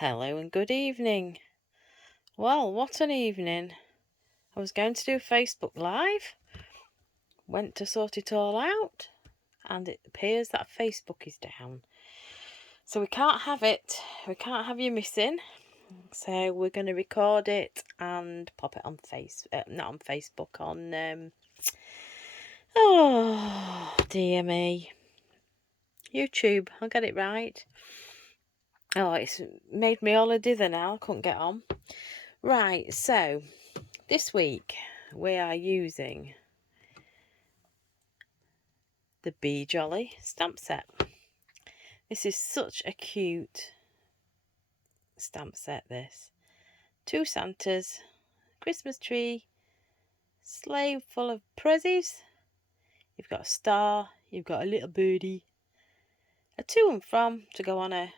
Hello and good evening. Well, what an evening. I was going to do a Facebook Live, went to sort it all out, and it appears that Facebook is down. So we can't have it. We can't have you missing. So we're going to record it and pop it on not on Facebook, on, oh, dear me. YouTube, I'll get it right. Oh, it's made me all a dither now. I couldn't get on. Right, so this week we are using the Be Jolly stamp set. This is such a cute stamp set, this. 2 Santas, Christmas tree, sleigh full of prezzies. You've got a star, you've got a little birdie, a to and from to go on a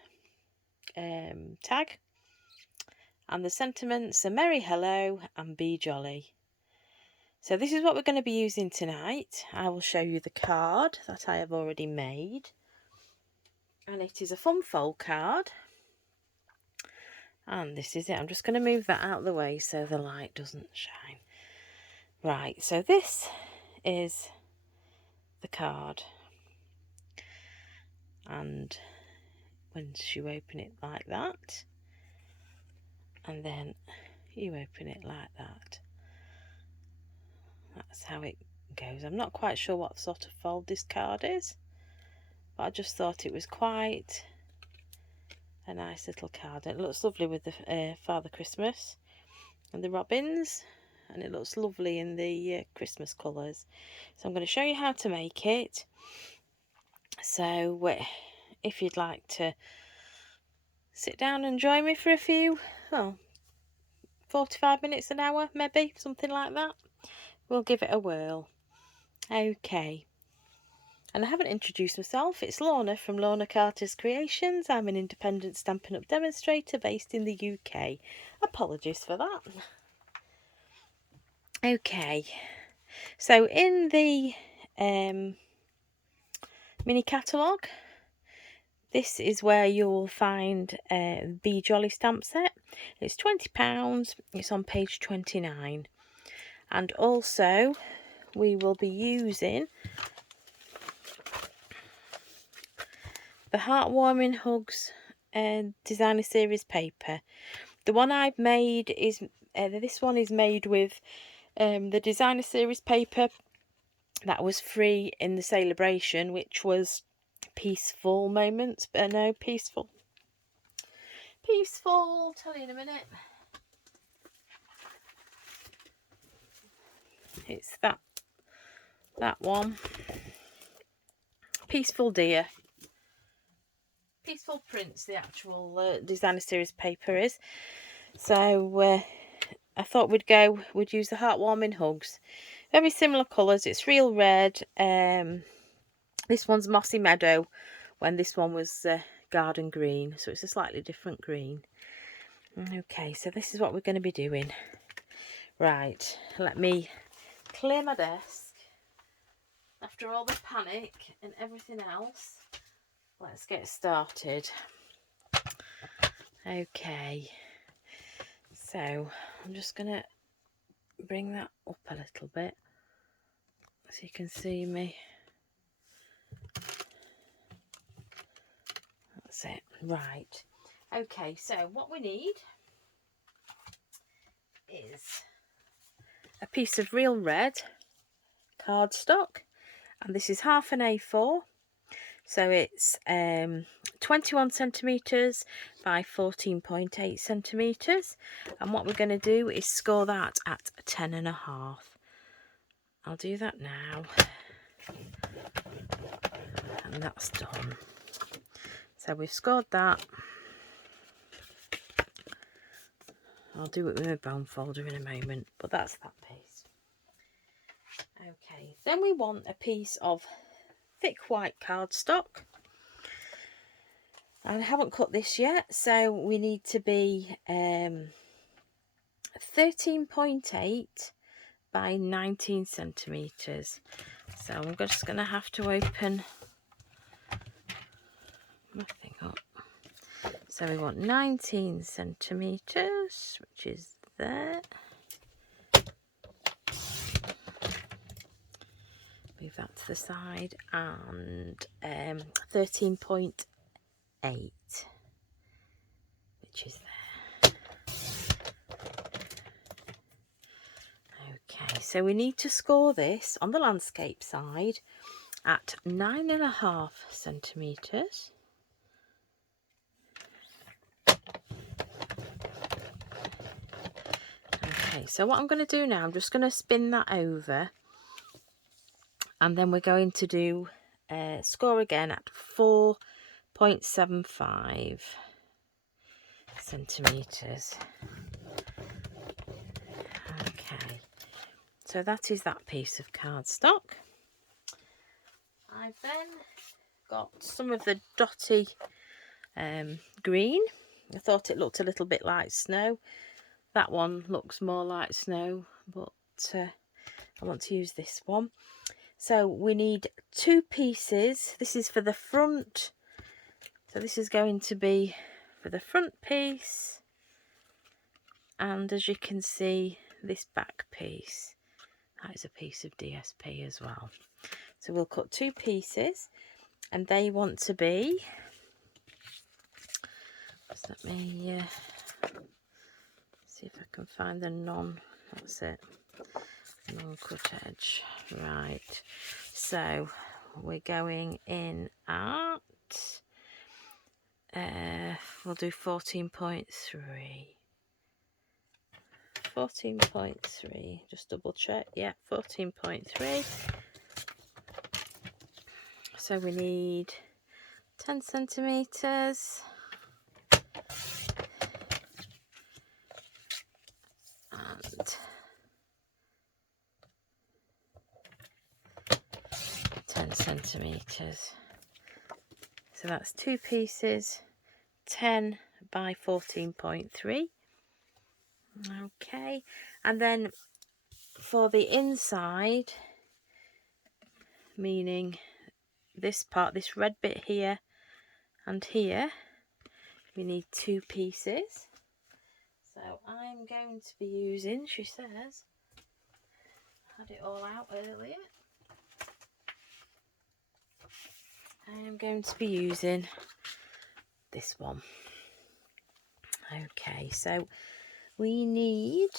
tag, and the sentiments are Merry Hello and Be Jolly. So this is what we're going to be using tonight. I will show you the card that I have already made. And it is a fun fold card. And this is it. I'm just going to move that out of the way so the light doesn't shine. Right, so this is the card. And once you open it like that, and then you open it like that, that's how it goes. I'm not quite sure what sort of fold this card is, but I just thought it was quite a nice little card. It looks lovely with the Father Christmas and the robins, and it looks lovely in the Christmas colours. So I'm going to show you how to make it. So if you'd like to sit down and join me for a few, 45 minutes, an hour maybe, something like that, we'll give it a whirl. Okay. And I haven't introduced myself. It's Lorna from Lorna Carter's Creations. I'm an independent Stampin' Up demonstrator based in the UK. Apologies for that. Okay, so in the mini catalogue, this is where you'll find Be Jolly stamp set. It's £20. It's on page 29. And also, we will be using the Heartwarming Hugs Designer Series paper. The one I've made is, this one is made with the Designer Series paper that was free in the celebration, which was Peaceful Moments. No, Peaceful, tell you in a minute. It's that one. Peaceful Dear. Peaceful Prince, the actual Designer Series paper is. So I thought we'd use the Heartwarming Hugs. Very similar colours. It's real red. This one's Mossy Meadow, when this one was garden green. So it's a slightly different green. Okay, so this is what we're going to be doing. Right, let me clear my desk. After all the panic and everything else, let's get started. Okay, so I'm just going to bring that up a little bit so you can see me. That's it. Right. Okay, so what we need is a piece of real red cardstock, and this is half an A4, so it's 21 centimetres by 14.8 centimetres, and what we're going to do is score that at 10.5. I'll do that now, and that's done. So we've scored that. I'll do it with my bone folder in a moment, but that's that piece. Okay, then we want a piece of thick white cardstock. I haven't cut this yet, so we need to be 13.8 by 19 centimetres. So I'm just going to have to open my thing up. So we want 19 centimetres, which is there. Move that to the side, and 13.8, which is there. Okay, so we need to score this on the landscape side at 9.5 centimetres. Okay, so what I'm going to do now, I'm just going to spin that over, and then we're going to do score again at 4.75 centimetres. Okay, so that is that piece of cardstock. I've then got some of the dotty green. I thought it looked a little bit like snow. That one looks more like snow, but I want to use this one. So we need 2 pieces. This is for the front. So this is going to be for the front piece. And as you can see, this back piece, that is a piece of DSP as well. So we'll cut 2 pieces, and they want to be, just let me see if I can find the that's it, non-cut edge. Right, so we're going in at, we'll do 14.3. 14.3, just double check, yeah, 14.3. So we need 10 centimetres. And 10 centimetres. So that's 2 pieces, 10 by 14.3. Okay, and then for the inside, meaning this part, this red bit here and here, we need 2 pieces. So I'm going to be using, she says, had it all out earlier. I am going to be using this one. Okay, so we need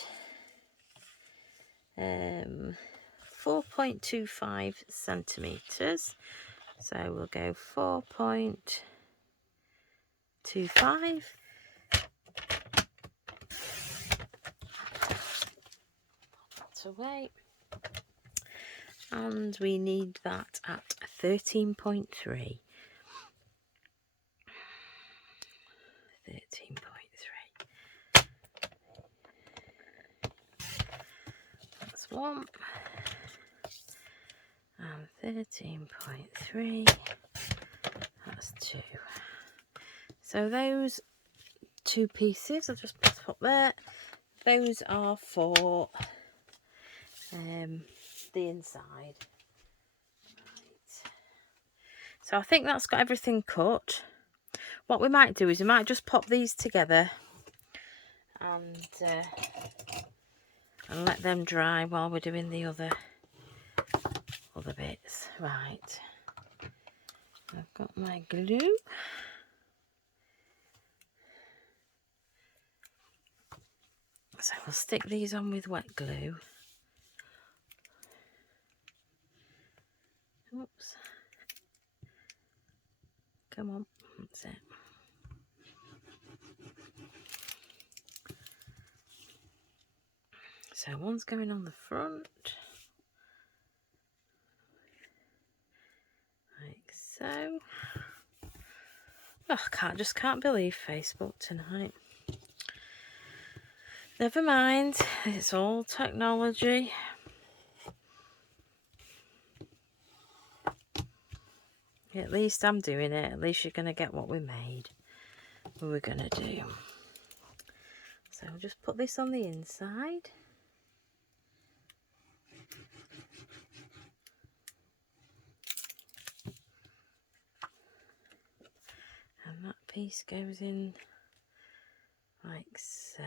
4.25 centimetres. So we'll go 4.25. That's away. And we need that at 13.3. 13.3. That's 1. And 13.3. That's 2. So those 2 pieces, I'll just put up there. Those are for the inside. Right. So I think that's got everything cut. What we might do is we might just pop these together and let them dry while we're doing the other bits. Right. I've got my glue. So we'll stick these on with wet glue. Oops. Come on, that's it. So one's going on the front, like so. Oh, just can't believe Facebook tonight. Never mind, it's all technology. At least I'm doing it. At least you're going to get what we made. What we're going to do. So I'll just put this on the inside. And that piece goes in like so.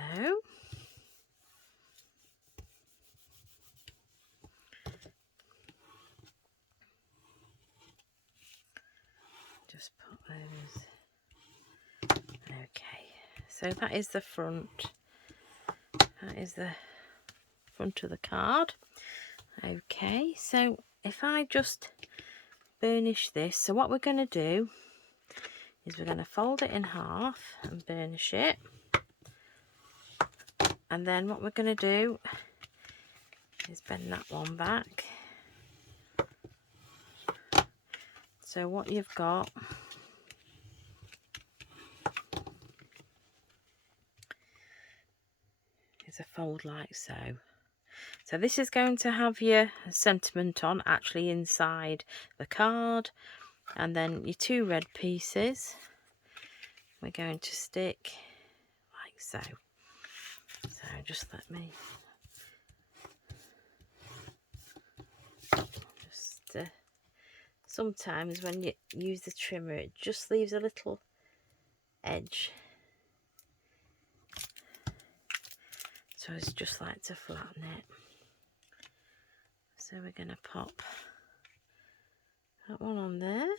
Just put those. Okay, so that is the front. That is the front of the card. Okay, so if I just burnish this, so what we're going to do is we're going to fold it in half and burnish it. And then what we're going to do is bend that one back. So what you've got is a fold like so. So this is going to have your sentiment on actually inside the card, and then your two red pieces we're going to stick like so. So just let me just sometimes when you use the trimmer it just leaves a little edge, so it's just like to flatten it. So we're going to pop that one on there,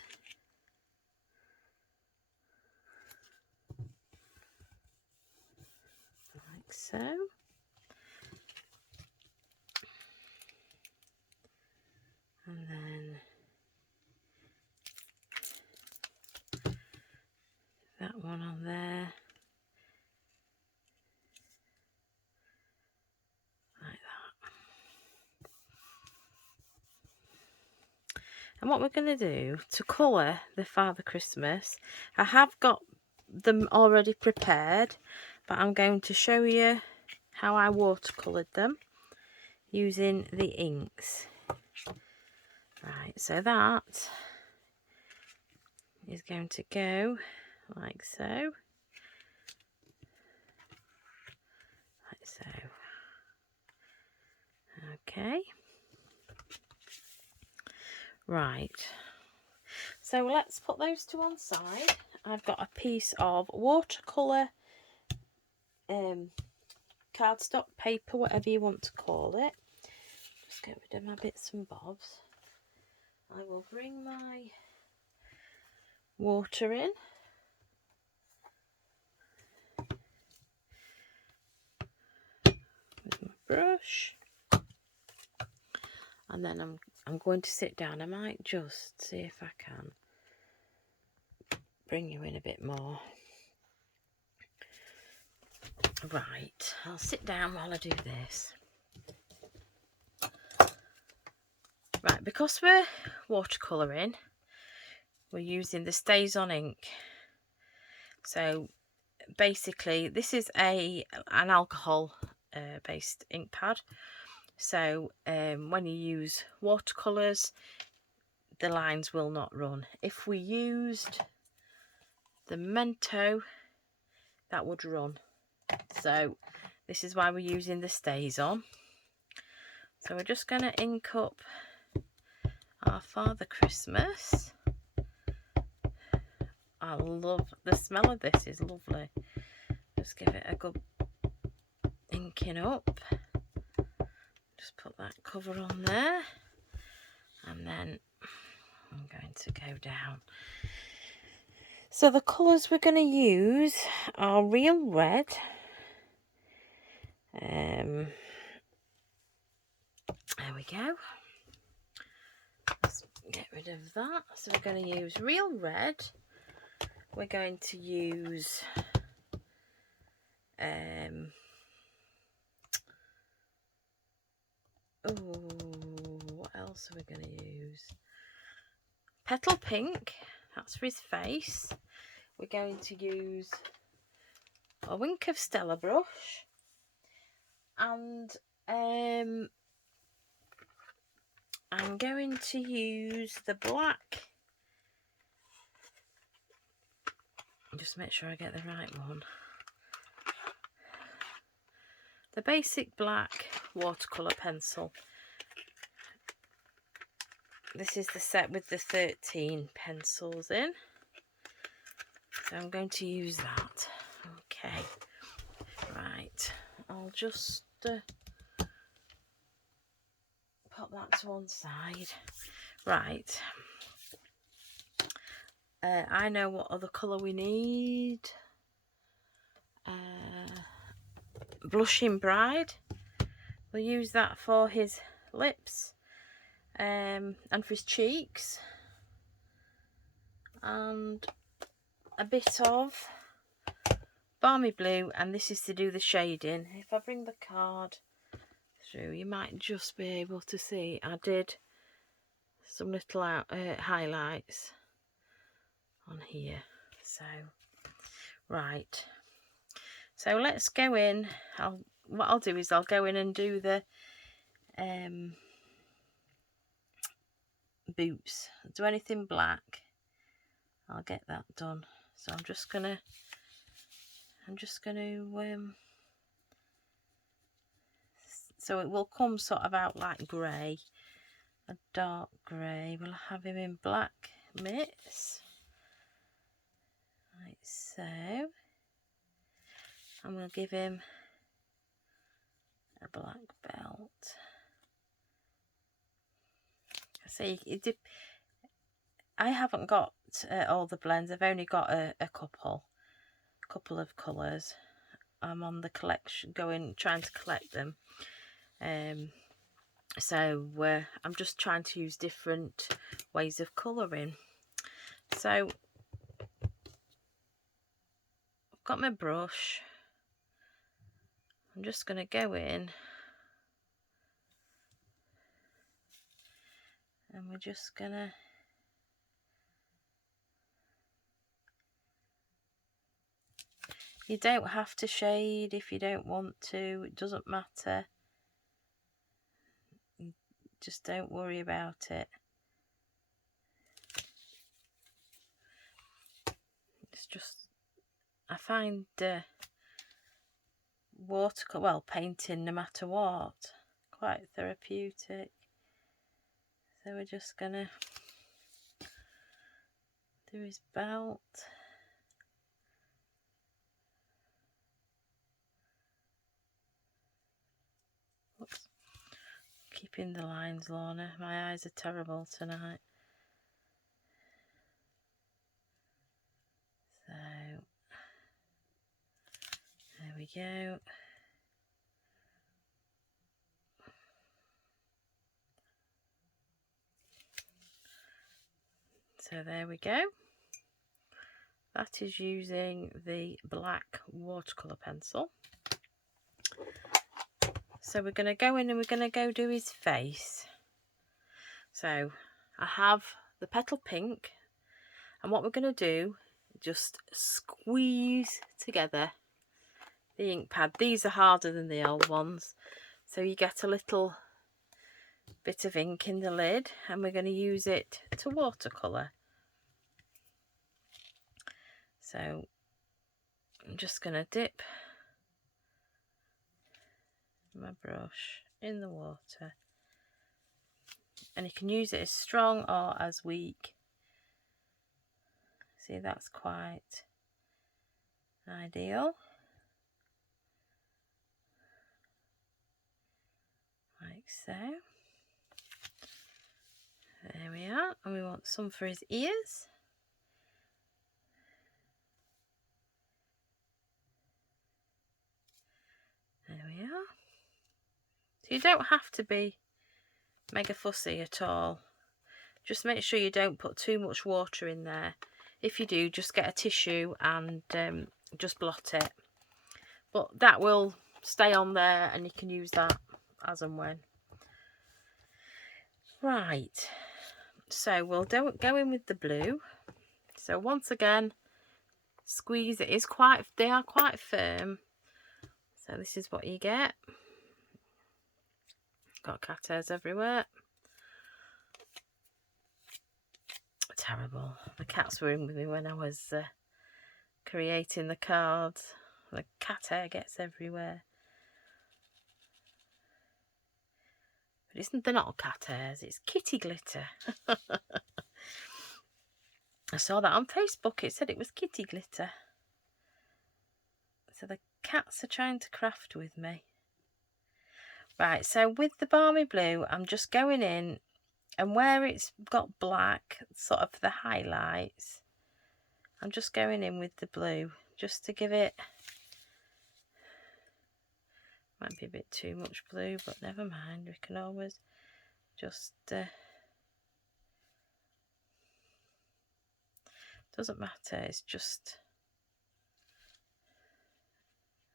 like so. And then that one on there, like that. And what we're going to do to colour the Father Christmas, I have got them already prepared, but I'm going to show you how I watercoloured them using the inks. Right, so that is going to go like so, like so. Okay, right, so let's put those to one side. I've got a piece of watercolour cardstock paper, whatever you want to call it. Just get rid of my bits and bobs. I will bring my water in. With my brush. And then I'm going to sit down. I might just see if I can bring you in a bit more. Right, I'll sit down while I do this. Right, because we're watercolouring, we're using the Stays On ink. So basically this is an alcohol based ink pad. So when you use watercolours, the lines will not run. If we used the Meadow, that would run. So this is why we're using the Stays On. So we're just going to ink up our Father Christmas. I love the smell of this, is lovely. Just give it a good inking up. Just put that cover on there, and then I'm going to go down. So the colours we're going to use are Real Red, there we go. Let's get rid of that. So we're going to use Real Red. We're going to use what else are we going to use? Petal Pink, that's for his face. We're going to use a Wink of Stella brush, and I'm going to use the black. Just make sure I get the right one. The basic black watercolour pencil. This is the set with the 13 pencils in. So I'm going to use that. Okay. I'll just put that to one side. Right. I know what other colour we need. Blushing Bride. We'll use that for his lips and for his cheeks. And a bit of Balmy Blue, and this is to do the shading. If I bring the card through, you might just be able to see I did some little highlights on here. So right, so let's go in. What I'll do is I'll go in and do the boots. Do anything black, I'll get that done. So I'm just gonna so it will come sort of out like grey, a dark grey. We'll have him in black mitts, like so, and we'll give him a black belt. See, I haven't got all the blends. I've only got a couple of colours. I'm on the collection, trying to collect them. So I'm just trying to use different ways of colouring. So I've got my brush. I'm just going to go in, and we're just going to you don't have to shade if you don't want to. It doesn't matter. Just don't worry about it. It's just, I find watercolour, well, painting no matter what, quite therapeutic. So we're just gonna do his belt. Oops. Keeping the lines, Lorna. My eyes are terrible tonight. So there we go. So there we go. That is using the black watercolour pencil. So we're going to go in and we're going to go do his face. So I have the petal pink, and what we're going to do, just squeeze together the ink pad. These are harder than the old ones, so you get a little bit of ink in the lid, and we're going to use it to watercolour. So I'm just going to dip my brush in the water, and you can use it as strong or as weak. See, that's quite ideal, like so. There we are, and we want some for his ears. There we are. So you don't have to be mega fussy at all. Just make sure you don't put too much water in there. If you do, just get a tissue and just blot it. But that will stay on there, and you can use that as and when. Right, so we'll go in with the blue. So once again, squeeze. They are quite firm. So this is what you get. Got cat hairs everywhere. Terrible. The cats were in with me when I was creating the cards. The cat hair gets everywhere. But they're not cat hairs, it's kitty glitter. I saw that on Facebook, it said it was kitty glitter. So the cats are trying to craft with me. Right, so with the balmy blue, I'm just going in, and where it's got black, sort of the highlights, I'm just going in with the blue, just to give it, might be a bit too much blue, but never mind, we can always just, doesn't matter, it's just,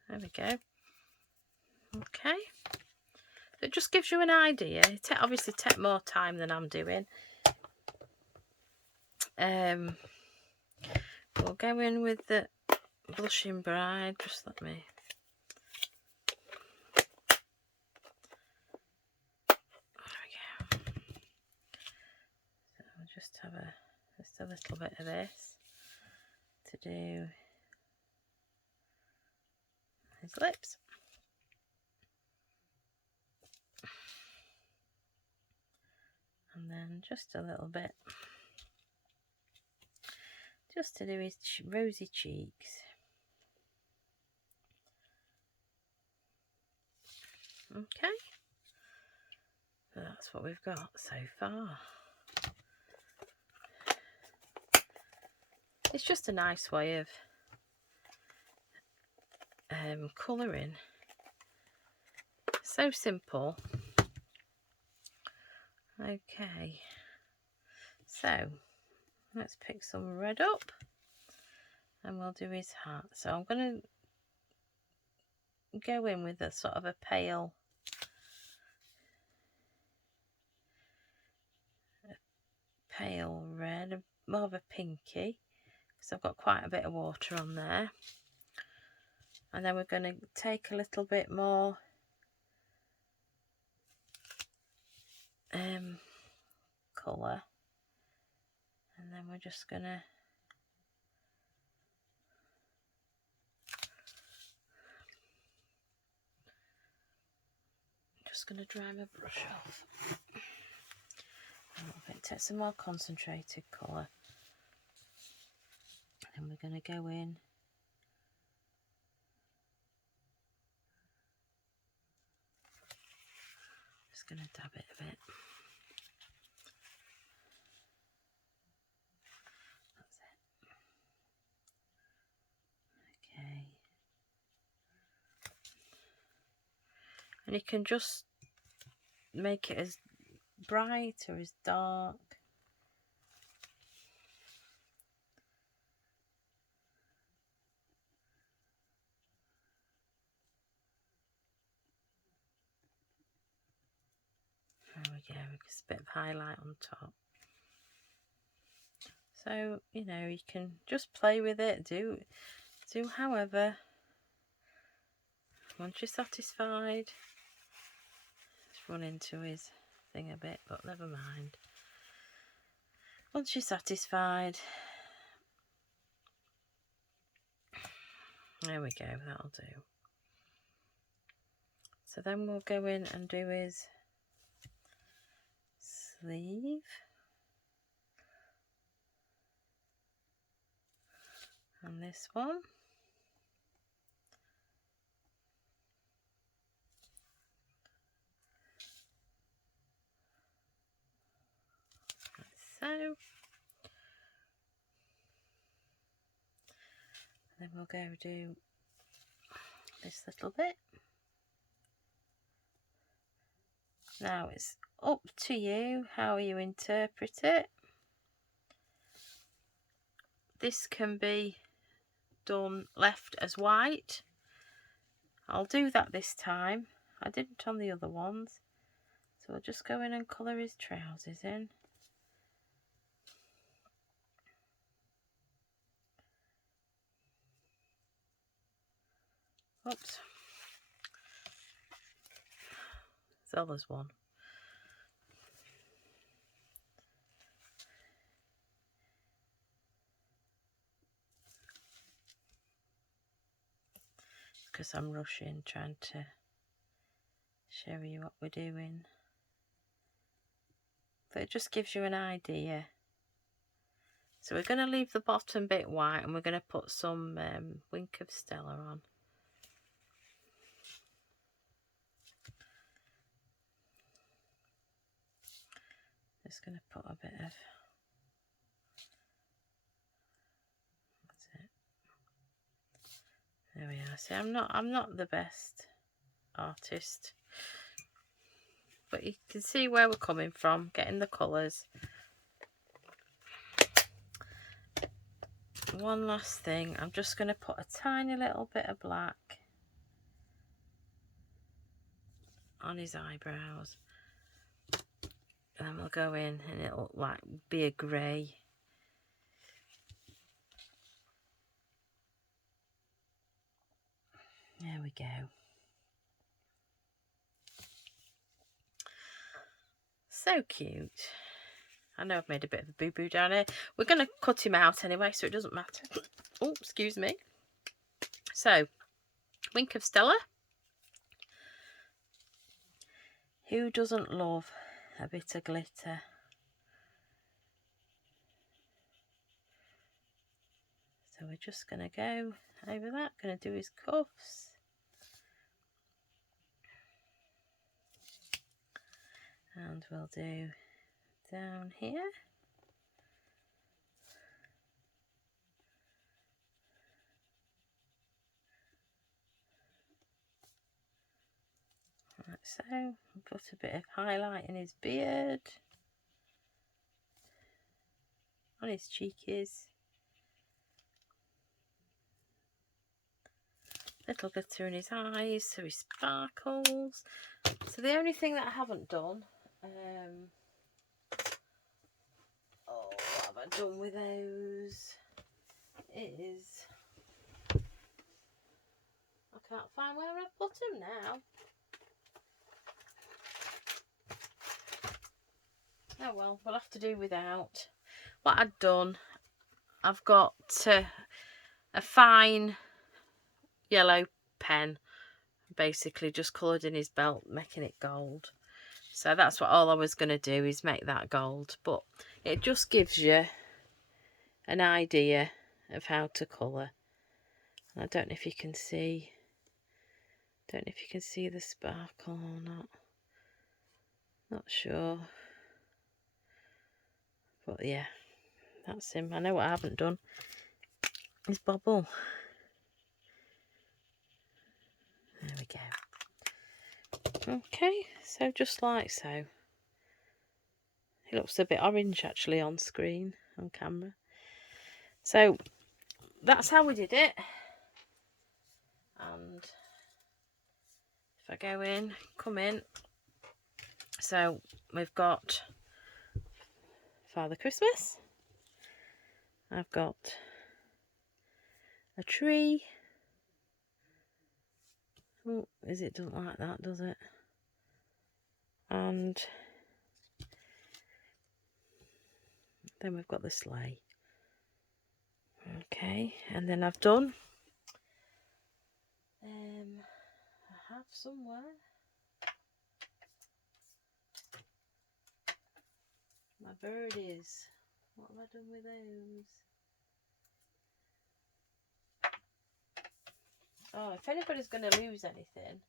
there we go. Okay, it just gives you an idea. It obviously take more time than I'm doing. We'll go in with the Blushing Bride. Just let me. There we go. So I'll just have a little bit of this to do his lips. And then just a little bit just to do his rosy cheeks. Okay, so that's what we've got so far. It's just a nice way of colouring. So simple. Okay, so let's pick some red up and we'll do his heart. So I'm going to go in with a sort of a pale red, more of a pinky, because I've got quite a bit of water on there. And then we're going to take a little bit more colour, and then we're just going to dry my brush off a little bit, take some more concentrated colour, and we're going to go in just going to dab it a bit. That's it. Okay, and you can just make it as bright or as dark. There we go, just a bit of highlight on top. So, you know, you can just play with it, do however. Once you're satisfied, just run into his thing a bit, but never mind. Once you're satisfied, there we go, that'll do. So then we'll go in and do his sleeve. And this one. Like so. Then we'll go do this little bit. Now it's up to you how you interpret it. This can be done left as white. I'll do that this time. I didn't on the other ones. So we'll just go in and colour his trousers in. Oops. Zella's one. Because I'm rushing, trying to show you what we're doing. But it just gives you an idea. So we're going to leave the bottom bit white, and we're going to put some Wink of Stella on. Just going to put a bit of, that's it. There we are. See, I'm not the best artist, but you can see where we're coming from, getting the colours. One last thing, I'm just going to put a tiny little bit of black on his eyebrows, and then we'll go in and it'll like be a grey. There we go. So cute. I know I've made a bit of a boo-boo down here. We're going to cut him out anyway, so it doesn't matter. Oh, excuse me. So, Wink of Stella. Who doesn't love a bit of glitter? So we're just going to go over that. Going to do his cuffs. And we'll do down here. Like so. Put a bit of highlight in his beard. On his cheekies. Little glitter in his eyes so he sparkles. So the only thing that I haven't done, what have I done with those, is, I can't find where I've put them now. Oh well, we'll have to do without. What I've done, I've got a fine yellow pen, basically just coloured in his belt, making it gold. So that's what all I was going to do, is make that gold. But it just gives you an idea of how to colour. I don't know if you can see. Don't know if you can see the sparkle or not. Not sure. But yeah, that's him. I know what I haven't done is bobble. There we go. Okay, so just like so. He looks a bit orange actually on screen, on camera. So that's how we did it. And if I go in, come in. So we've got Father Christmas. I've got a tree. Oh, it doesn't like that, does it? And then we've got the sleigh. Okay, and then I've done, I have somewhere my birdies. What have I done with those? Oh, if anybody's going to lose anything,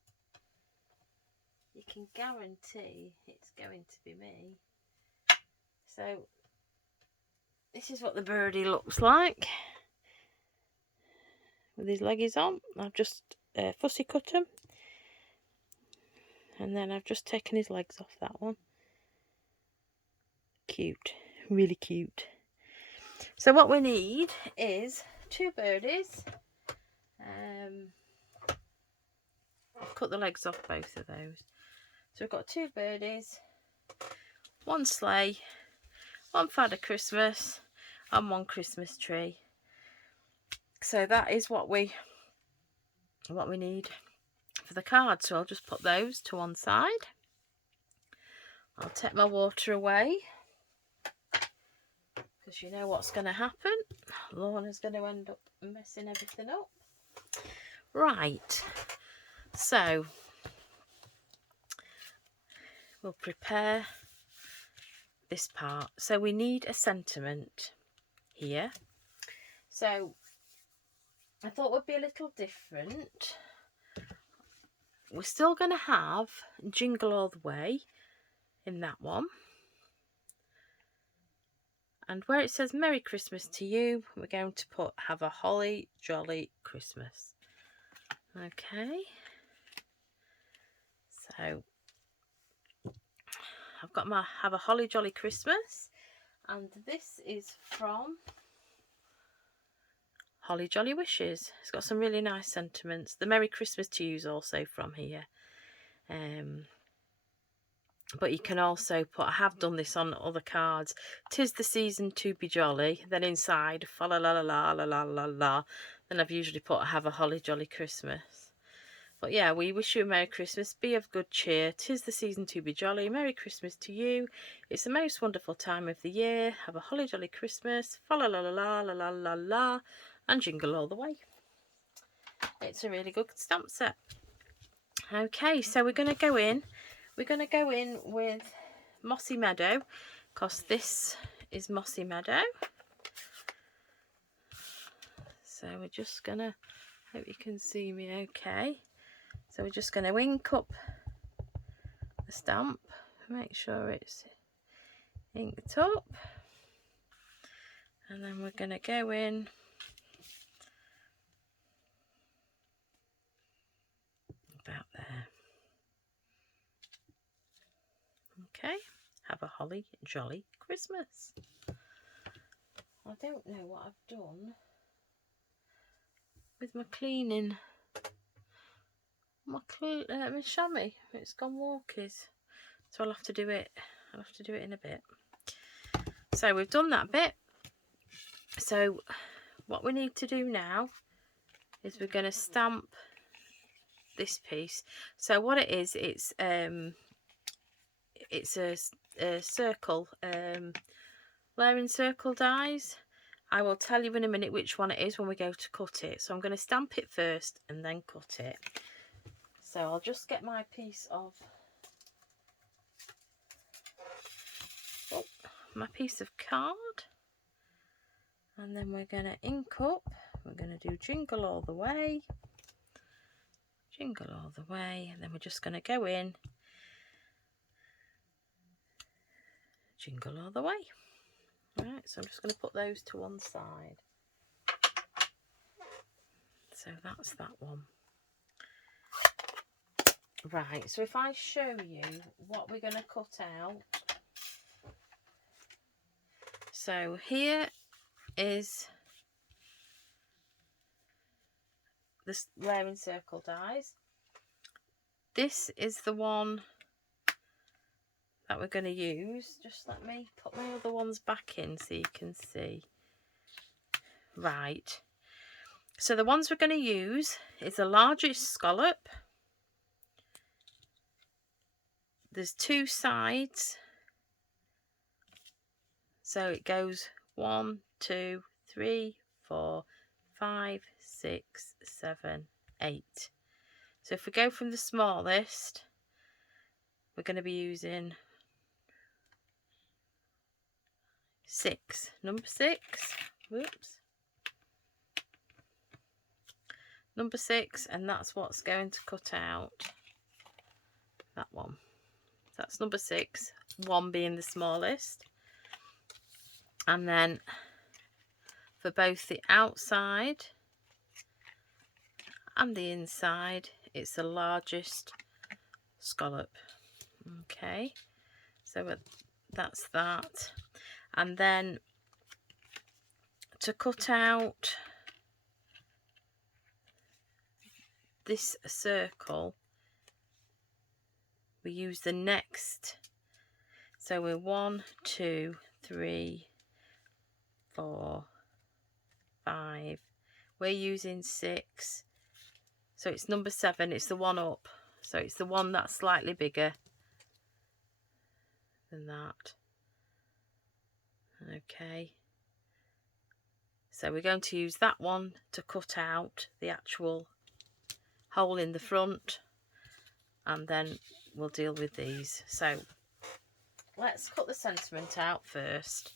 you can guarantee it's going to be me. So this is what the birdie looks like with his leggies on. I've just fussy cut him, and then I've just taken his legs off that one. Cute, really cute. So what we need is 2 birdies. I've cut the legs off both of those. So we've got 2 birdies, 1 sleigh, 1 Father Christmas, and 1 Christmas tree. So that is what we need for the card. So I'll just put those to one side. I'll take my water away, because you know what's going to happen. Lorna's going to end up messing everything up. Right, so we'll prepare this part. So we need a sentiment here. So I thought would be a little different. We're still going to have Jingle All the Way in that one. And where it says Merry Christmas to you, we're going to put have a holly jolly Christmas. Okay. So I've got my have a holly jolly Christmas, and this is from Holly Jolly Wishes. It's got some really nice sentiments. The Merry Christmas to you is also from here. But you can also put, I have done this on other cards, 'tis the season to be jolly. Then inside, fa la la la la la la la la. Then I've usually put, have a holly jolly Christmas. But yeah, we wish you a Merry Christmas. Be of good cheer. 'Tis the season to be jolly. Merry Christmas to you. It's the most wonderful time of the year. Have a holly jolly Christmas. Fa la la la la la la la la. And jingle all the way. It's a really good stamp set. Okay, so we're going to go in. We're going to go in with Mossy Meadow, because this is Mossy Meadow. So we're just going to, hope you can see me okay. So we're just going to ink up the stamp, make sure it's inked up. And then we're going to go in about there. Okay, have a holly jolly Christmas. I don't know what I've done with my cleaning. My chamois, it's gone walkies, so I'll have to do it. I'll have to do it in a bit. So we've done that bit. So what we need to do now is we're going to stamp this piece. So what it is, it's a circle, layering circle dies. I will tell you in a minute which one it is when we go to cut it. So I'm going to stamp it first and then cut it. So I'll just get my piece of card, and then we're going to ink up. We're going to do jingle all the way, and then we're just going to go in, jingle all the way. Right, so I'm just going to put those to one side. So that's that one. Right, so if I show you what we're going to cut out. So here is the layering circle dies. This is the one that we're going to use. Just let me put my other ones back in so you can see. Right, so the ones we're going to use is the largest scallop. There's two sides, so it goes 1, 2, 3, 4, 5, 6, 7, 8. So if we go from the smallest, we're going to be using 6, number 6. Whoops. Number 6, and that's what's going to cut out. That one. That's number 6, 1 being the smallest. And then for both the outside and the inside, it's the largest scallop. Okay, so that's that. And then to cut out this circle, we use the next. So we're 1, 2, 3, 4, 5. We're using 6. So it's number 7. It's the one up. So it's the one that's slightly bigger than that. Okay. So we're going to use that one to cut out the actual hole in the front, and then we'll deal with these. So let's cut the sentiment out first,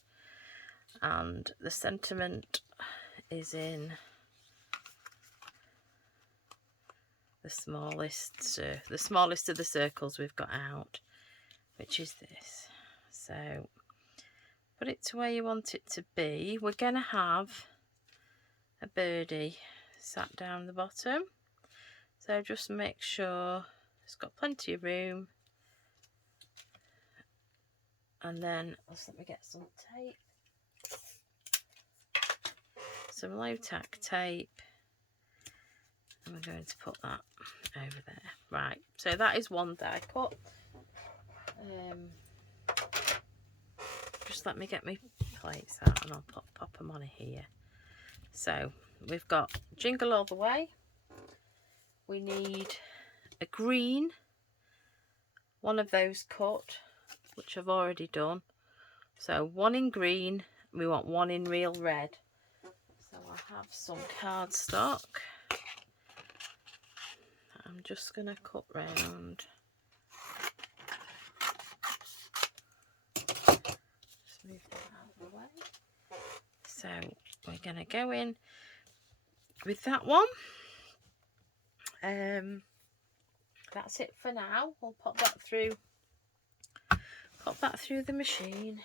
and the sentiment is in the smallest of the circles we've got out, which is this. So put it to where you want it to be. We're going to have a birdie sat down the bottom, so just make sure it's got plenty of room. And then just let me get some tape, some low tack tape, and we're going to put that over there. Right, so that is one die cut. Just let me get my plates out and I'll pop them on here. So we've got Jingle All the Way. We need a green, one of those cut, which I've already done. So one in green, we want one in real red. So I have some cardstock. I'm just going to cut round. Just move that out of the way. So we're going to go in with that one. That's it for now. We'll pop that through the machine.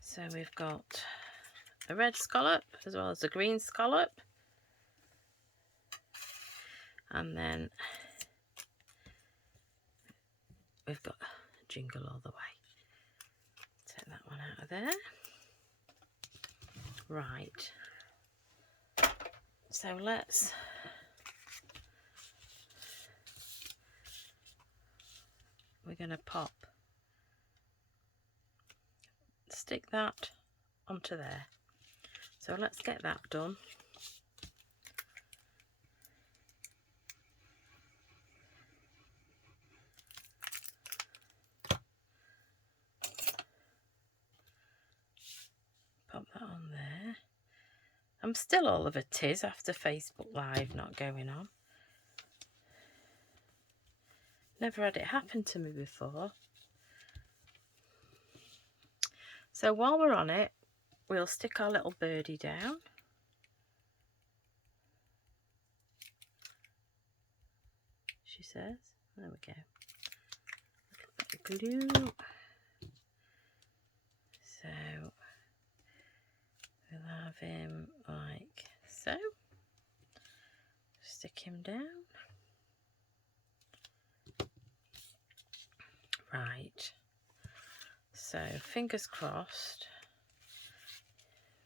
So we've got a red scallop as well as a green scallop, and then we've got Jingle All the Way. Take that one out of there. Right, so we're going to stick that onto there. So let's get that done. Pop that on there. I'm still all of a tiz after Facebook Live not going on. Never had it happen to me before. So while we're on it, we'll stick our little birdie down. She says. There we go. A little bit of glue. So we'll have him like so. Stick him down. Right. So fingers crossed.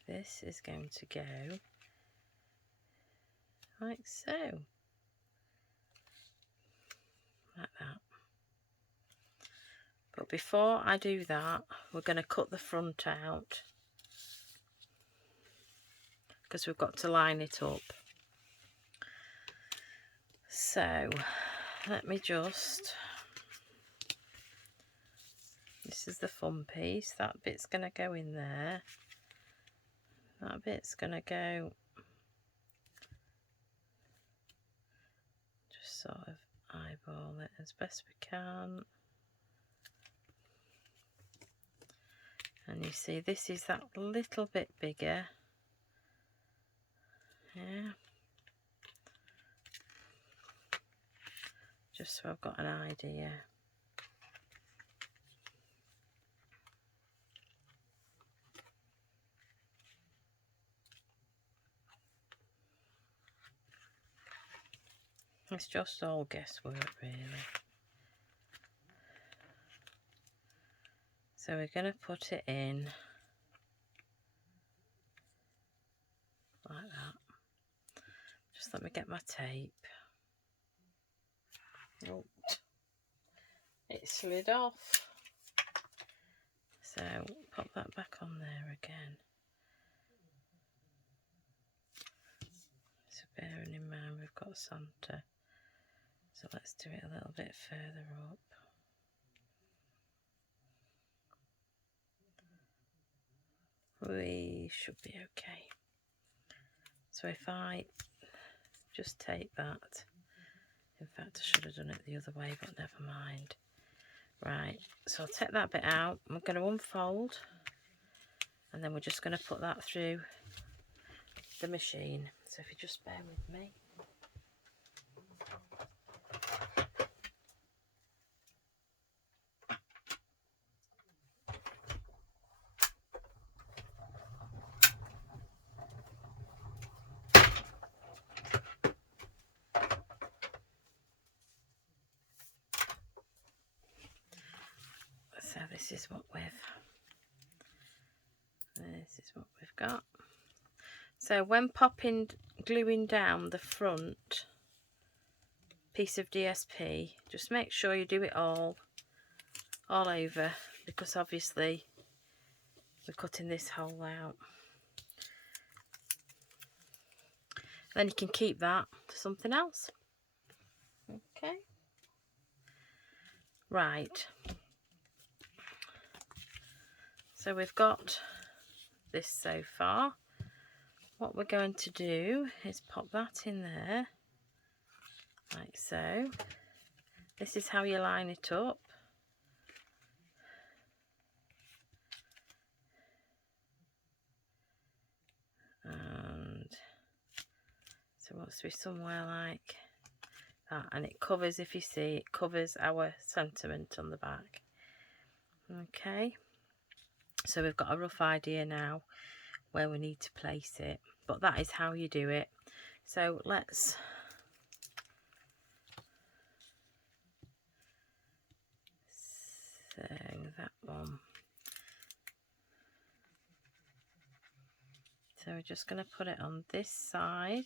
This is going to go like so. Like that. But before I do that, we're going to cut the front out, because we've got to line it up. So let me just, this is the fun piece, that bit's going to go in there, that bit's going to go just sort of eyeball it as best we can. And you see this is that little bit bigger, yeah, just so I've got an idea. It's just all guesswork really. So we're going to put it in like that. Just let me get my tape. Oh, it slid off. So pop that back on there again. So bearing in mind we've got Santa. So let's do it a little bit further up. We should be okay. So if I just tape that, in fact I should have done it the other way, but never mind. Right, so I'll take that bit out. I'm going to unfold and then we're just going to put that through the machine. So if you just bear with me. So this is what we've got. So when gluing down the front piece of DSP, just make sure you do it all over, because obviously we're cutting this hole out. Then you can keep that for something else. Okay. Right. So we've got this so far. What we're going to do is pop that in there, like so. This is how you line it up. And so it wants to be somewhere like that, and it covers, if you see, it covers our sentiment on the back. Okay, so we've got a rough idea now where we need to place it, but that is how you do it. So let's that one. So we're just going to put it on this side.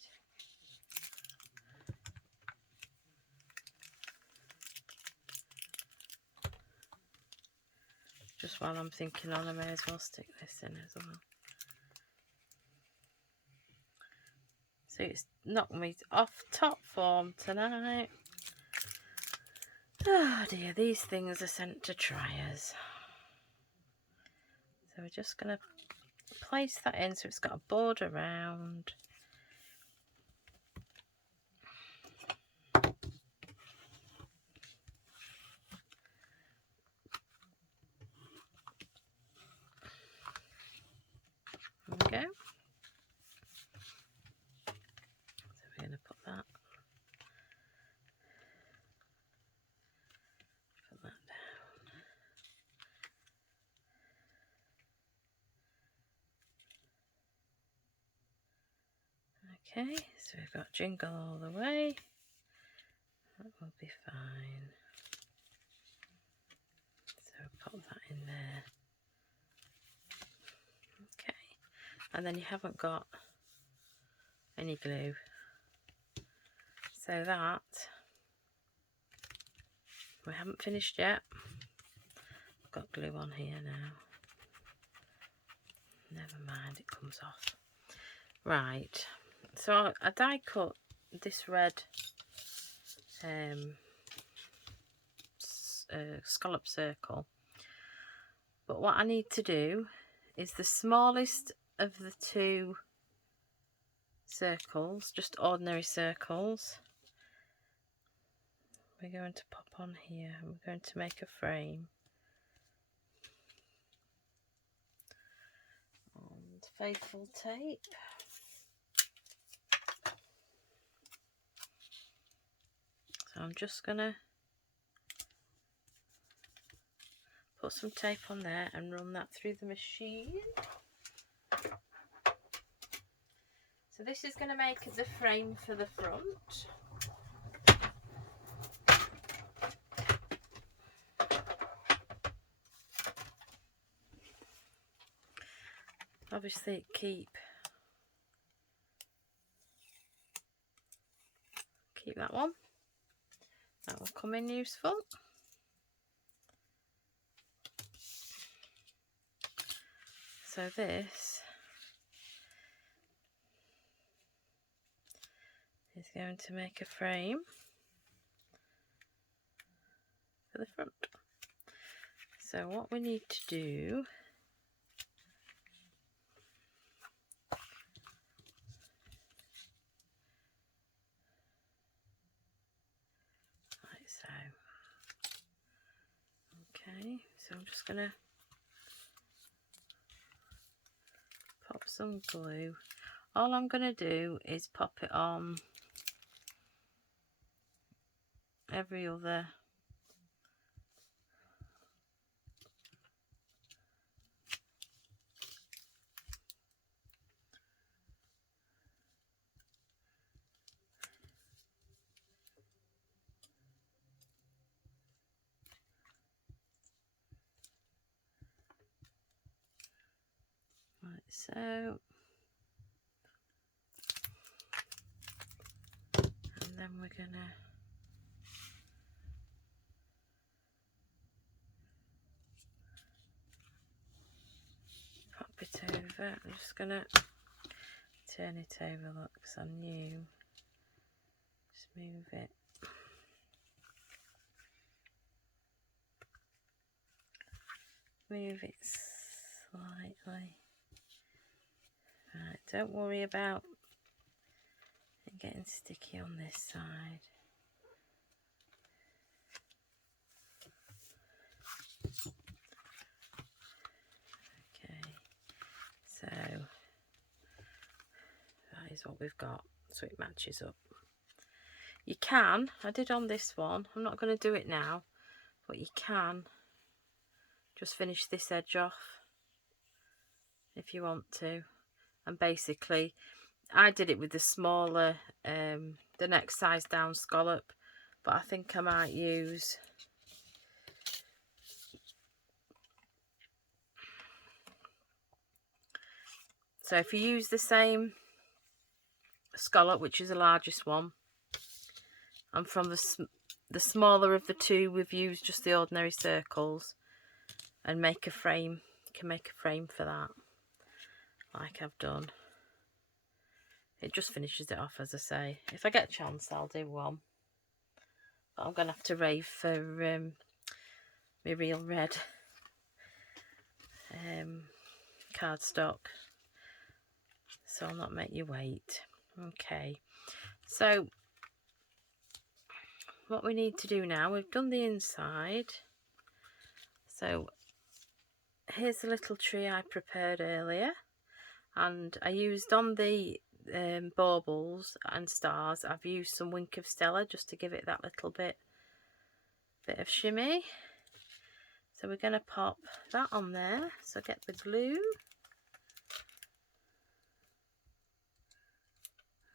Just while I'm thinking on, I may as well stick this in as well. So it's knocked me off top form tonight. Oh dear, these things are sent to try us. So we're just going to place that in so it's got a border around. There we go. So we're going to put that down. Okay, so we've got jingle all the way. That will be fine. So pop that in there. Okay, and then you haven't got any glue. So that, we haven't finished yet. I've got glue on here now. Never mind, it comes off. Right, so I die cut this red scallop circle, but what I need to do is the smallest of the two circles, just ordinary circles, we're going to pop on here and we're going to make a frame. And faithful tape. So I'm just going to put some tape on there and run that through the machine. So this is going to make the frame for the front. Obviously keep that one. That will come in useful. So this is going to make a frame for the front. So what we need to do like so. Okay, so I'm just going to pop some glue. All I'm going to do is pop it on every other. Like so. And then we're going to pop it over. I'm just going to turn it over, look, because I knew. Just move it. Move it slightly. Right, don't worry about it getting sticky on this side. Okay, so that is what we've got, so it matches up. You can, I did on this one, I'm not going to do it now, but you can just finish this edge off if you want to. And basically, I did it with the smaller, the next size down scallop, but I think I might use so if you use the same scallop, which is the largest one, and from the smaller of the two, we've used just the ordinary circles, and make a frame. You can make a frame for that, like I've done. It just finishes it off, as I say. If I get a chance, I'll do one. But I'm going to have to rave for my real red cardstock. So I'll not make you wait. Okay. So what we need to do now, we've done the inside. So here's the little tree I prepared earlier. And I used on the baubles and stars, I've used some Wink of Stella just to give it that little bit of shimmy. So we're going to pop that on there. So get the glue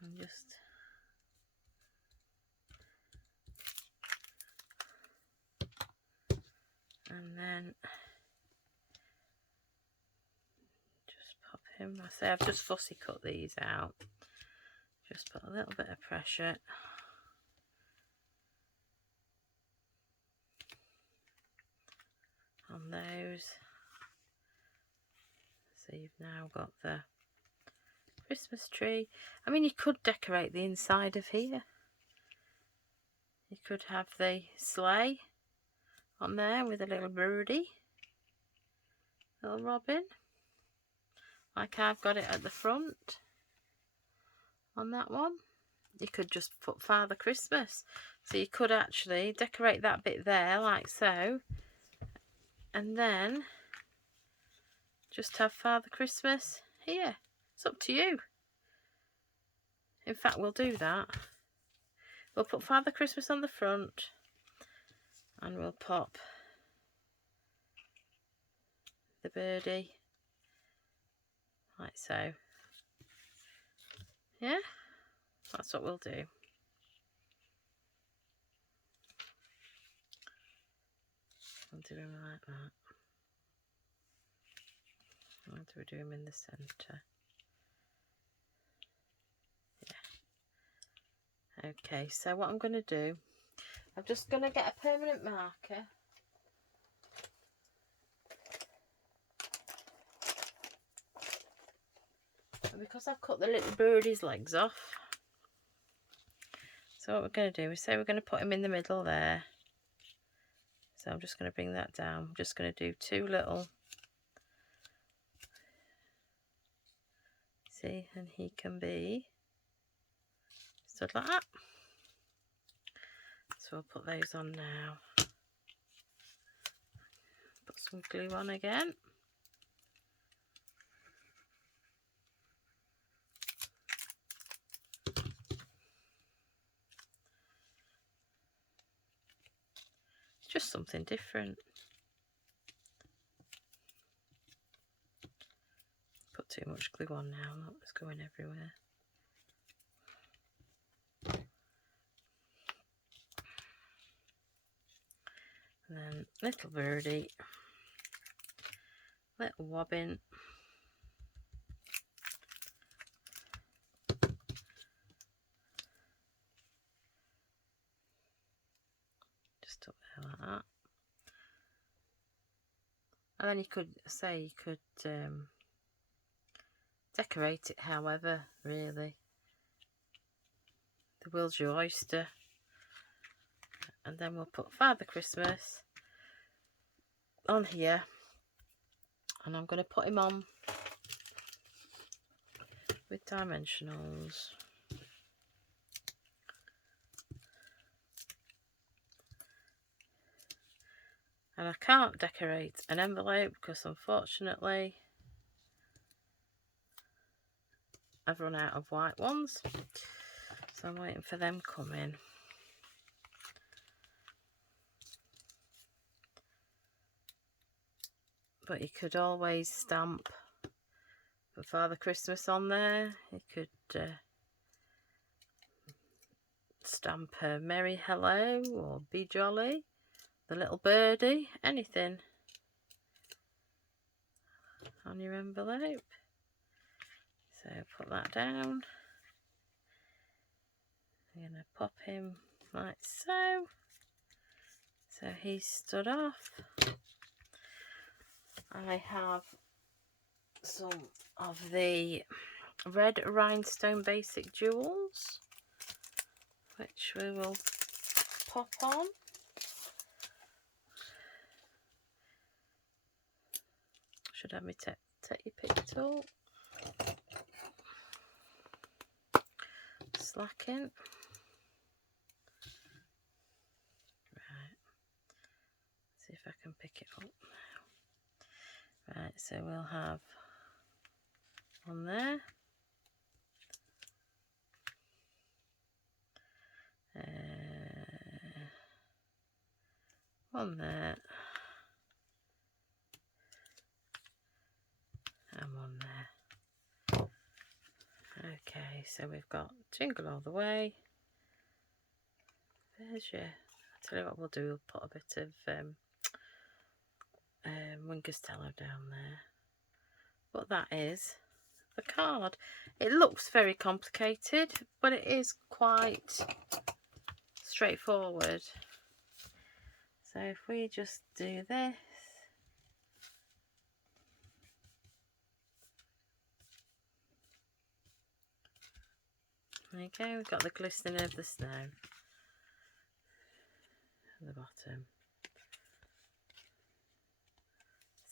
and just then just pop him. I say I've just fussy cut these out. Just put a little bit of pressure on those. So you've now got the Christmas tree. I mean, you could decorate the inside of here. You could have the sleigh on there with a little birdie, little robin, like I've got it at the front on that one. You could just put Father Christmas. So you could actually decorate that bit there like so, and then just have Father Christmas here. It's up to you. In fact, we'll do that. We'll put Father Christmas on the front, and we'll pop the birdie like so. Yeah, that's what we'll do. I'll do him like that. I'll do him in the centre. Yeah. Okay, so what I'm going to do, I'm just going to get a permanent marker. And because I've cut the little birdie's legs off, so what we're going to do is say we're going to put him in the middle there. So I'm just going to bring that down. I'm just going to do two little, see, and he can be stood like that. So we'll put those on now. Put some glue on again. just something different. Put too much glue on now, look, it's going everywhere. And then little birdie, little wobbin. Just up there like that. And then you could decorate it however, really. The world's your oyster. And then we'll put Father Christmas on here. And I'm going to put him on with dimensionals. And I can't decorate an envelope because unfortunately I've run out of white ones. So I'm waiting for them coming. But you could always stamp for Father Christmas on there. You could stamp a Merry Hello or Be Jolly, the little birdie, anything on your envelope. So put that down. I'm going to pop him like so. So he's stood off. I have some of the red rhinestone basic jewels, which we will pop on. Should have me take your picked up. Slacking. Right. See if I can pick it up now. Right, so we'll have one there. One there. And one there. Okay, so we've got Jingle All the Way. There's your... I'll tell you what we'll do, we'll put a bit of Wing Costello down there. But that is the card. It looks very complicated, but it is quite straightforward. So if we just do this, there you go, we've got the glistening of the snow at the bottom.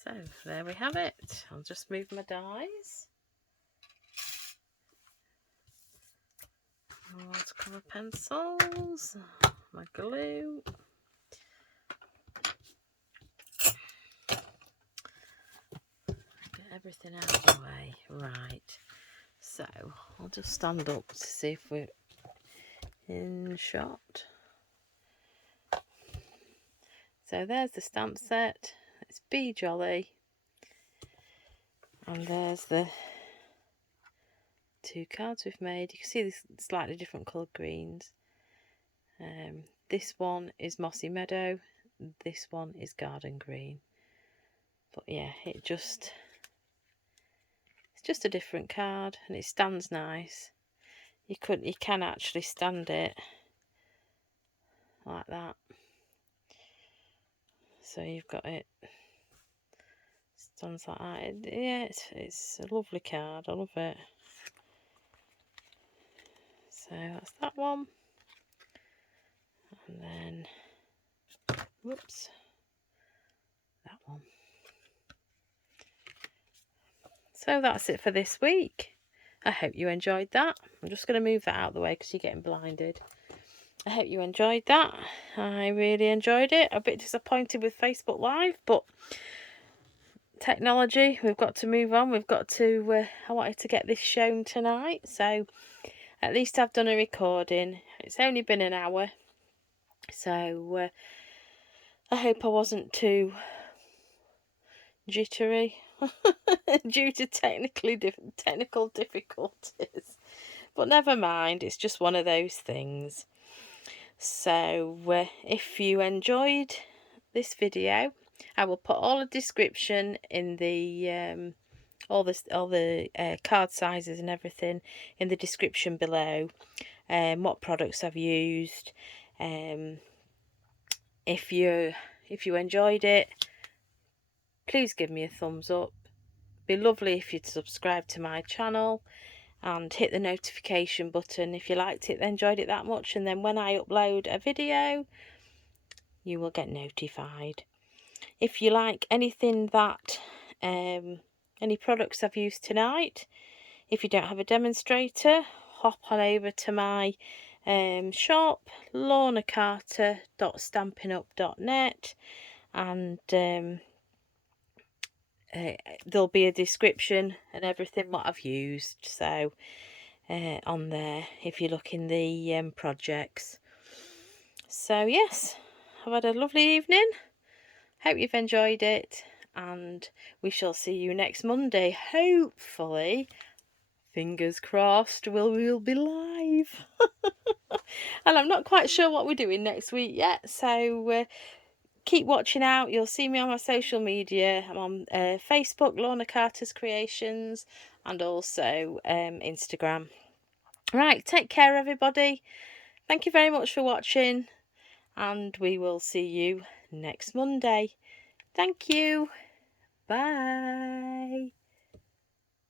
So there we have it. I'll just move my dies. My watercolour pencils, my glue. Get everything out of the way. Right. So I'll just stand up to see if we're in shot. So there's the stamp set. It's Be Jolly. And there's the two cards we've made. You can see these slightly different coloured greens. This one is Mossy Meadow. This one is Garden Green. But yeah, it's just a different card, and it stands nice. You can actually stand it like that. So you've got it stands like that. Yeah, it's a lovely card. I love it. So that's that one. And then, whoops, that one. So that's it for this week. I hope you enjoyed that. I'm just going to move that out of the way because you're getting blinded. I hope you enjoyed that. I really enjoyed it. A bit disappointed with Facebook Live, but technology, we've got to move on. We've got to, I wanted to get this shown tonight, so at least I've done a recording. It's only been an hour, so I hope I wasn't too jittery due to technical difficulties. But never mind, it's just one of those things. So if you enjoyed this video, I will put all the description in the all the card sizes and everything in the description below. What products I've used. If you enjoyed it, please give me a thumbs up. Be lovely if you'd subscribe to my channel and hit the notification button if you liked it, enjoyed it that much, and then when I upload a video you will get notified. If you like anything that any products I've used tonight, if you don't have a demonstrator, hop on over to my shop, lornacarter.stampinup.net, and there'll be a description and everything what I've used, so on there if you look in the projects. So yes, I've had a lovely evening, hope you've enjoyed it, and we shall see you next Monday. Hopefully, fingers crossed, we'll be live. And I'm not quite sure what we're doing next week yet, so keep watching out. You'll see me on my social media. I'm on Facebook, Lorna Carter's Creations, and also Instagram. Right, take care everybody. Thank you very much for watching, and we will see you next Monday. Thank you. Bye.